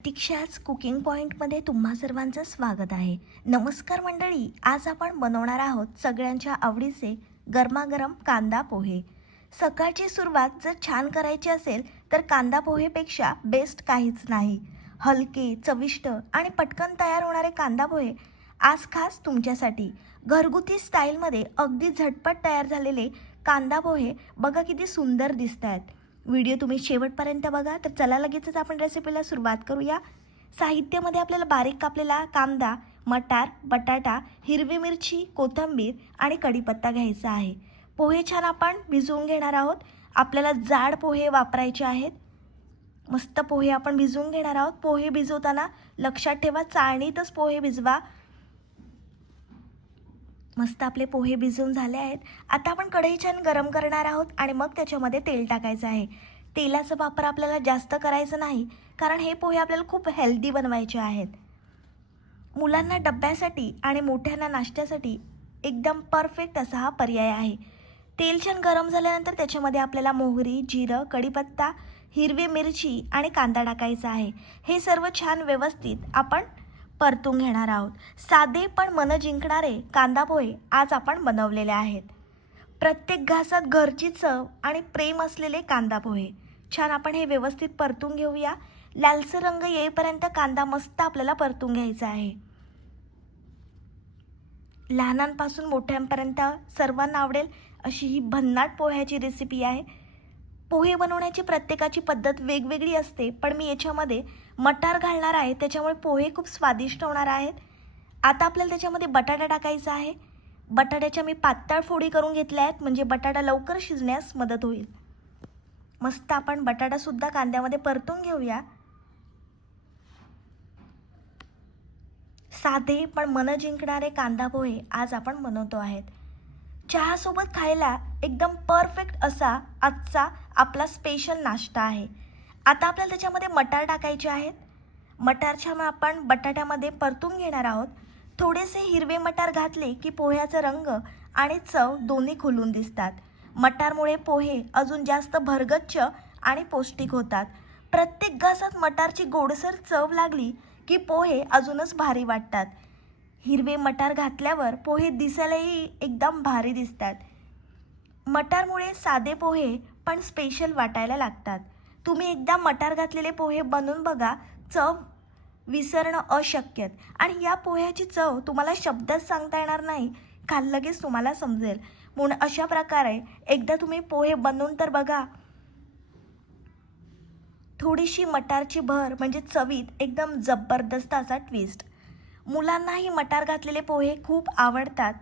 प्रतीक्षाच cooking पॉईंटमध्ये तुम्हा सर्वांचं स्वागत आहे. नमस्कार मंडळी, आज आपण बनवणार आहोत सगळ्यांच्या आवडीचे गरमागरम कांदा पोहे. सकाळची सुरुवात जर छान करायची असेल तर कांदा पोहेपेक्षा बेस्ट काहीच नाही. हलके, चविष्ट आणि पटकन तयार होणारे कांदा पोहे आज खास तुमच्यासाठी. घरगुती स्टाईलमध्ये अगदी झटपट तयार झालेले कांदा पोहे बघा किती सुंदर दिसत आहेत. व्हिडिओ तुम्ही शेवटपर्यंत बघा. तर चला लगेचच आपण रेसिपीला सुरुवात करूया. साहित्यामध्ये आपल्याला बारीक कापलेला कांदा, मटार, बटाटा, हिरवी मिरची, कोथिंबीर आणि कढीपत्ता घ्यायचा आहे. पोहे छान आपण भिजवून घेणार आहोत. आपल्याला जाड पोहे वापरायचे आहेत. मस्त पोहे आपण भिजवून घेणार आहोत. पोहे भिजवताना लक्षात ठेवा चाळणीतच पोहे भिजवा. मस्त आपले पोहे भिजवून झाले आहेत. आता आपण कढई छान गरम करणार आहोत आणि मग त्याच्यामध्ये तेल टाकायचं आहे. तेलाचा वापर आपल्याला जास्त करायचा नाही, कारण हे पोहे आपल्याला खूप हेल्दी बनवायचे आहेत. मुलांना डब्यासाठी आणि मोठ्यांना नाश्त्यासाठी एकदम परफेक्ट असा हा पर्याय आहे. तेल छान गरम झाल्यानंतर त्याच्यामध्ये आपल्याला मोहरी, जिरं, कढीपत्ता, हिरवी मिरची आणि कांदा टाकायचा आहे. हे सर्व छान व्यवस्थित आपण परतून घेणार आहोत. साधे पण मन जिंकणारे कांदा पोहे आज आपण बनवलेले आहेत. प्रत्येक घासात घरची चव आणि प्रेम असलेले कांदा पोहे छान आपण हे व्यवस्थित परतून घेऊया. लालसर रंग येईपर्यंत कांदा मस्त आपल्याला परतून घ्यायचा आहे. लहानांपासून मोठ्यांपर्यंत सर्वांना आवडेल अशी ही भन्नाट पोह्याची रेसिपी आहे. पोहे बनवण्याची प्रत्येकाची पद्धत वेगवेगळी असते, पण मी याच्यामध्ये मटार घालणार आहे, त्याच्यामुळे पोहे खूप स्वादिष्ट होणार आहेत. आता आपल्याला त्याच्यामध्ये बटाटा टाकायचा आहे. बटाट्याच्या मी पातळ फोडी करून घेतल्या आहेत, म्हणजे बटाटा लवकर शिजण्यास मदत होईल. मस्त आपण बटाटासुद्धा कांद्यामध्ये परतून घेऊया. साधे पण मन जिंकणारे कांदा पोहे आज आपण बनवतो आहेत. चहासोबत खायला एकदम परफेक्ट असा आजचा आपला स्पेशल नाश्ता आहे. आता आपल्याला त्याच्यामध्ये मटार टाकायचे आहेत. मटार छान आपण बटाट्यामध्ये परतून घेणार आहोत. थोडेसे हिरवे मटार घातले की पोह्याचा रंग आणि चव दोन्ही खुलून दिसतात. मटारमुळे पोहे अजून जास्त भरगच्च आणि पौष्टिक होतात. प्रत्येक घासात मटारची गोडसर चव लागली की पोहे अजूनच भारी वाटतात. हिरवे मटार घातल्यावर पोहे दिसायलाही एकदम भारी दिसतात. मटारमुळे साधे पोहे पण स्पेशल वाटायला लागतात. तुम्ही एकदा मटार घातलेले पोहे बनवून बघा, चव विसरणं अशक्यच. आणि या पोह्याची चव तुम्हाला शब्दात सांगता येणार नाही, काल लगेच तुम्हाला समजेल. म्हणून अशा प्रकारे एकदा तुम्ही पोहे बनवून तर बघा. थोडीशी मटारची भर म्हणजे चवीत एकदम जबरदस्त असा ट्विस्ट. मुलांनाही मटार घातलेले पोहे खूप आवडतात.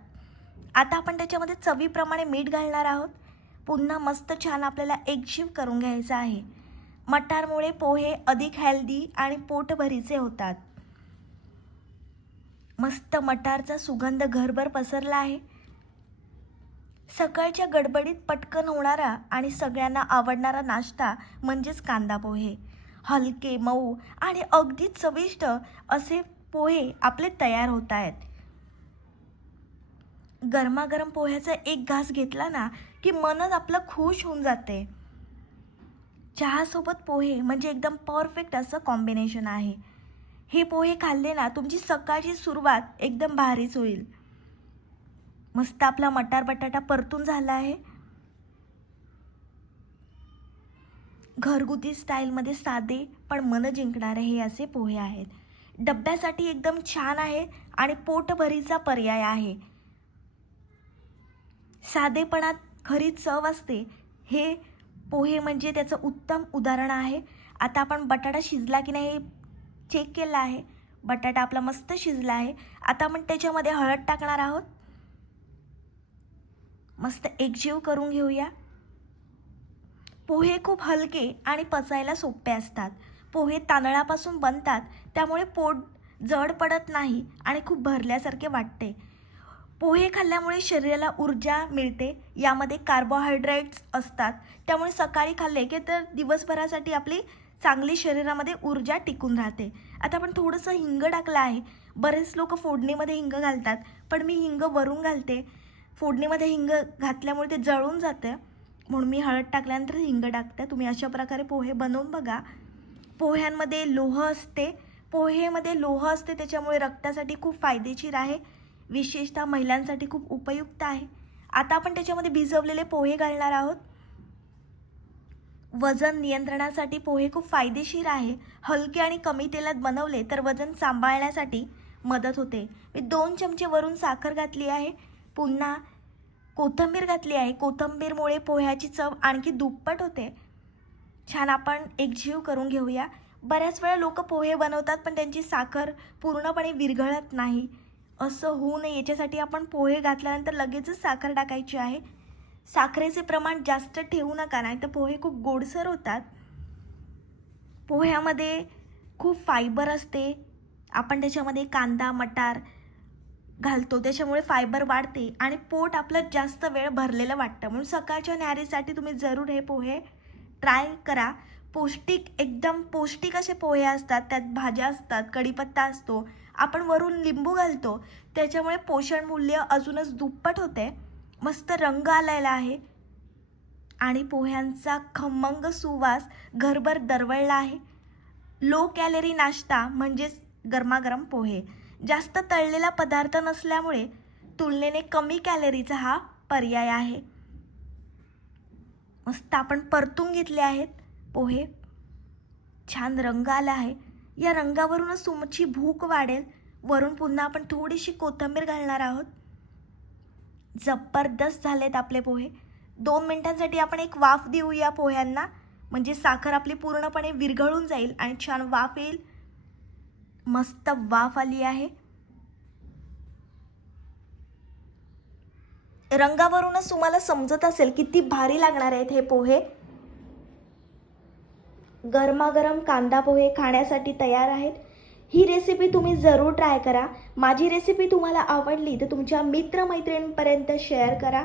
आता आपण त्याच्यामध्ये चवीप्रमाणे मीठ घालणार आहोत. पुन्हा मस्त छान आपल्याला एकजीव करून घ्यायचं आहे. मटारमुळे पोहे अधिक हेल्दी आणि पोटभरीचे होतात. मस्त मटारचा सुगंध घरभर पसरला आहे. सकाळच्या गडबडीत पटकन होणारा आणि सगळ्यांना आवडणारा नाश्ता म्हणजेच कांदा पोहे. हलके, मऊ आणि अगदी चविष्ट असे पोहे आपले तयार होत आहेत. गरमागरम पोह्याचा एक घास घेतला ना की मनच आपलं खुश होऊन जाते. चहासोबत पोहे म्हणजे एकदम परफेक्ट असं कॉम्बिनेशन आहे. हे पोहे खाल्ले ना तुमची सकाळची सुरुवात एकदम भारीच होईल. मस्त आपला मटार बटाटा परतून झाला आहे. घरगुती स्टाईलमध्ये साधे पण मन जिंकणारे हे असे पोहे आहेत. डब्यासाठी एकदम छान आहे आणि पोटभरीचा पर्याय आहे. साधेपणात खरी चव असते. हे पोहे म्हणजे त्याचं उत्तम उदाहरण आहे. आता आपण बटाटा शिजला की नाही चेक केला आहे. बटाटा आपला मस्त शिजला आहे. आता आपण त्याच्यामध्ये हळद टाकणार आहोत. मस्त एकजीव करून घेऊया. पोहे खूप हलके आणि पचायला सोपे असतात. पोहे तांदळापासून बनतात, त्यामुळे पोट जड पडत नाही आणि खूप भरल्यासारखे वाटते. पोहे खाल्ल्यामुळे शरीराला ऊर्जा मिळते. यामध्ये कार्बोहायड्रेट्स असतात, त्यामुळे सकाळी खाल्ले की तर दिवसभरासाठी आपली चांगली शरीरामध्ये ऊर्जा टिकून राहते. आता आपण थोडंसं हिंग टाकलं आहे. बरेच लोक फोडणीमध्ये हिंग घालतात, पण मी हिंग वरून घालते. फोडणीमध्ये हिंग घातल्यामुळे ते जळून जाते, म्हणून मी हळद टाकल्यानंतर हिंग टाकते. तुम्ही अशा प्रकारे पोहे बनवून बघा. पोह्यांमध्ये लोह असते. पोहेमध्ये लोह असते त्याच्यामुळे रक्तासाठी खूप फायदेशीर आहे. विशेषतः महिलांसाठी खूप उपयुक्त आहे. आता आपण त्याच्यामध्ये भिजवलेले पोहे घालणार आहोत. वजन नियंत्रणासाठी पोहे खूप फायदेशीर आहे. हलके आणि कमी तेलात बनवले तर वजन सांभाळण्यासाठी मदत होते. मी 2 चमचे वरून साखर घातली आहे. पुन्हा कोथिंबीर घातली आहे. कोथिंबीरमुळे पोह्याची चव आणखी दुप्पट होते. छान आपण एकजीव करून घेऊया. बऱ्याच वेळा लोक पोहे बनवतात पण त्यांची साखर पूर्णपणे विरघळत नाही. असं होऊ नये याच्यासाठी आपण पोहे घातल्यानंतर लगेचच साखर टाकायची आहे. साखरेचे प्रमाण जास्त ठेवू नका, नाही तर पोहे खूप गोडसर होतात. पोह्यामध्ये खूप फायबर असते. आपण त्याच्यामध्ये कांदा मटार घालतो त्याच्यामुळे फायबर वाढते आणि पोट आपलं जास्त वेळ भरलेलं वाटतं. म्हणून सकाळच्या न्याहारीसाठी तुम्ही जरूर हे पोहे ट्राय करा. पौष्टिक, एकदम पौष्टिक असे पोहे असतात. त्यात भाज्या असतात, कढीपत्ता असतो, आपण वरून लिंबू घालतो, त्याच्यामुळे पोषण मूल्य अजूनच दुप्पट होते. मस्त रंग आलेला आहे आणि पोह्यांचा खमंग सुवास घरभर दरवळला आहे. लो कॅलरी नाश्ता म्हणजेच गरमागरम पोहे. जास्त तळलेला पदार्थ नसल्यामुळे तुलनेने कमी कॅलरीचा हा पर्याय आहे. मस्त आपण परतून घेतले आहेत पोहे. छान रंग आला आहे. या रंगावरूनच तुमची भूक वाढेल. वरून पुन्हा आपण थोडीशी कोथिंबीर घालणार आहोत. जबरदस्त झालेत आपले पोहे. 2 मिनिटांसाठी आपण एक वाफ देऊया पोह्यांना, म्हणजे साखर आपली पूर्णपणे विरघळून जाईल आणि छान वाफ येईल. मस्त वाफ आली आहे. रंगावरूनच तुम्हाला समजत असेल किती भारी लागणार आहेत हे पोहे. गरमागरम कांदा पोहे खाण्यासाठी तयार आहेत. ही रेसिपी तुम्ही जरूर ट्राय करा. माझी रेसिपी तुम्हाला आवडली तर तुमच्या मित्रमैत्रिणींपर्यंत शेअर करा.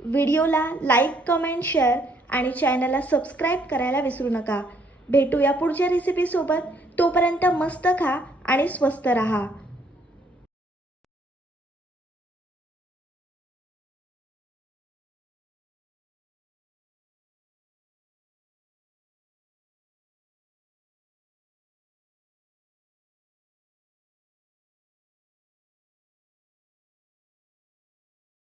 व्हिडिओला लाईक कमेंट शेअर आणि चॅनलला सबस्क्राईब करायला विसरू नका. भेटूया पुढच्या रेसिपीसोबत. तोपर्यंत मस्त खा आणि स्वस्त रहा.